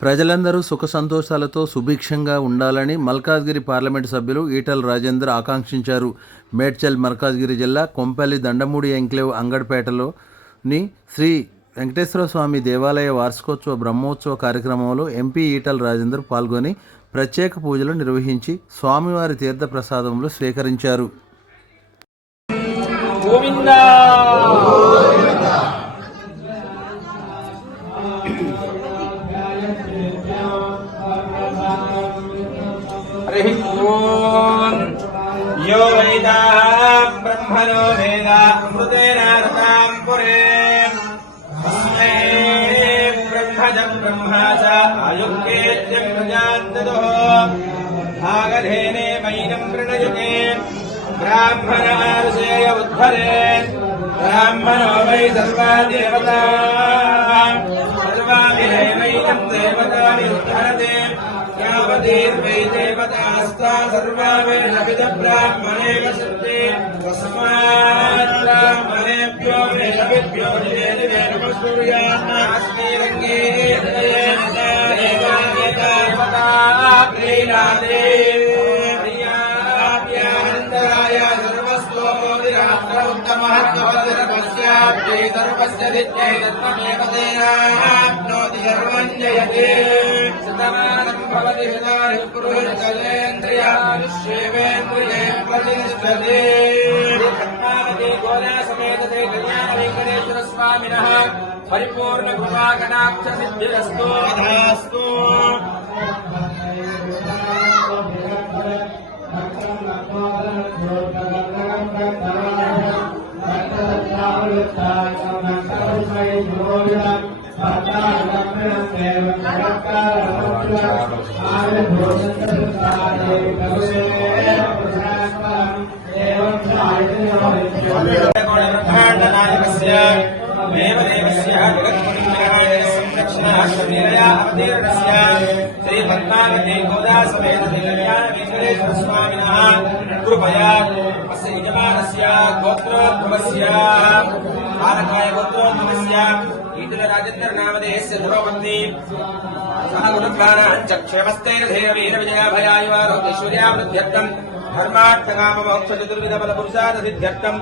ప్రజలందరూ సుఖ సంతోషాలతో సుభిక్షంగా ఉండాలని మల్కాజ్గిరి పార్లమెంటు సభ్యులు ఈటల రాజేందర్ ఆకాంక్షించారు. మేడ్చల్ మల్కాజ్గిరి జిల్లా కొంపల్లి దండమూడి ఎంక్లేవ్ అంగడిపేటలోని శ్రీ వెంకటేశ్వర స్వామి దేవాలయ వార్షికోత్సవ బ్రహ్మోత్సవ కార్యక్రమంలో ఎంపీ ఈటల రాజేందర్ పాల్గొని ప్రత్యేక పూజలు నిర్వహించి స్వామివారి తీర్థ ప్రసాదములు స్వీకరించారు. यो वेदां ब्रह्मणो वेदा अमृतेन रतां पुरे तस्मै ब्रह्मजं ब्रह्मा च आयुक्तेत्यं प्रजान्ततो भागधेने मैनं वृणयुते ब्राह्मणार्षेय उद्धरे ब्राह्मणो वै सर्वा देवता सर्वाभिरेवैनं देवतानि उद्धरते यावतीर्वै देवतास्ता सर्वा वै ब्राह्मणे वसन्ति तस्मात् ब्राह्मणेभ्यो वेदविभ्यो दिवे नमस्कुर्यान्नास्मै रङ्गे देवता प्रीणादे प्रियाभ्यान्तराय सर्वस्तोमो विरात्र उत्तमहत्त्ववदर्भस्याप्ते सर्वस्य दित्यै तत्त्वमेव तेनाप्नोति सर्वं जयते शतमानं भवति शतायुः पुरुषकलेन्द्रियानुष्येवेन्द्रिये प्रतिष्ठते पद्मावती गोदा समेत श्री कल्याण वेंकटेश्वर स्वामिनः परिपूर्ण कृपा कटाक्ष सिद्धिरस्तु तथास्तु। श्री पद्मावती गोदा समेत कल्याण वेंकटेश्वर स्वामिनः कृपया अस्य यजमानस्य गोत्रोद्भवस्य बालकाय गोत्रोद्भवस्य ఈటల రాజేందర్ నామధేయస్య ధృవపత్ని సహగుణప్రాణాంచ క్షేమస్థైర్ధైర్య వీర విజయాభయాయువారోగ్యైశ్వర్యావృద్ధ్యర్థం ధర్మార్థకామ మోక్ష చతుర్విధ బల పురుషార్థ సిద్ధ్యర్థం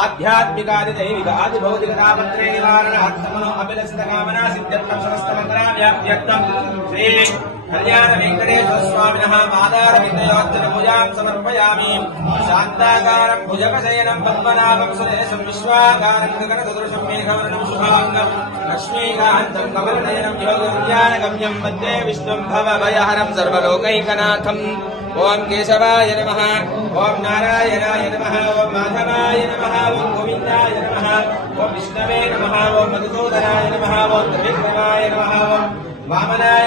ఆధ్యాత్మికాది దైవిక ఆది భౌతిక తాపత్రయ నివారణార్థమనో అభిలషిత కామనా సిద్ధ్యర్థం సమస్త మంగళావ్యాప్త్యర్థం శ్రీ కళ్యాణ వెంకటేశ్వర స్వామినః పాదారవిందయోర్చన పూజాం సమర్పయామి. శాంతాకారం భుజగశయనం పద్మనాభం సురేశం విశ్వాకారం గగనసదృశం మేఘవర్ణం శుభాంగం లక్ష్మీకాంతం కమలనయనం యోగవిజ్ఞానగమ్యం వందే విష్ణుం భవభయహరం సర్వలోకైకనాథం. ఓం కేశవాయ నమః, ఓం నారాయణాయ నమః, ఓం మాధవాయ నమః, ఓం గోవిందాయ నమః, ఓం విష్ణవే నమః, ఓం మధుసూదనాయ నమః, ఓం త్రివిక్రమాయ నమః, ఓం వామనాయ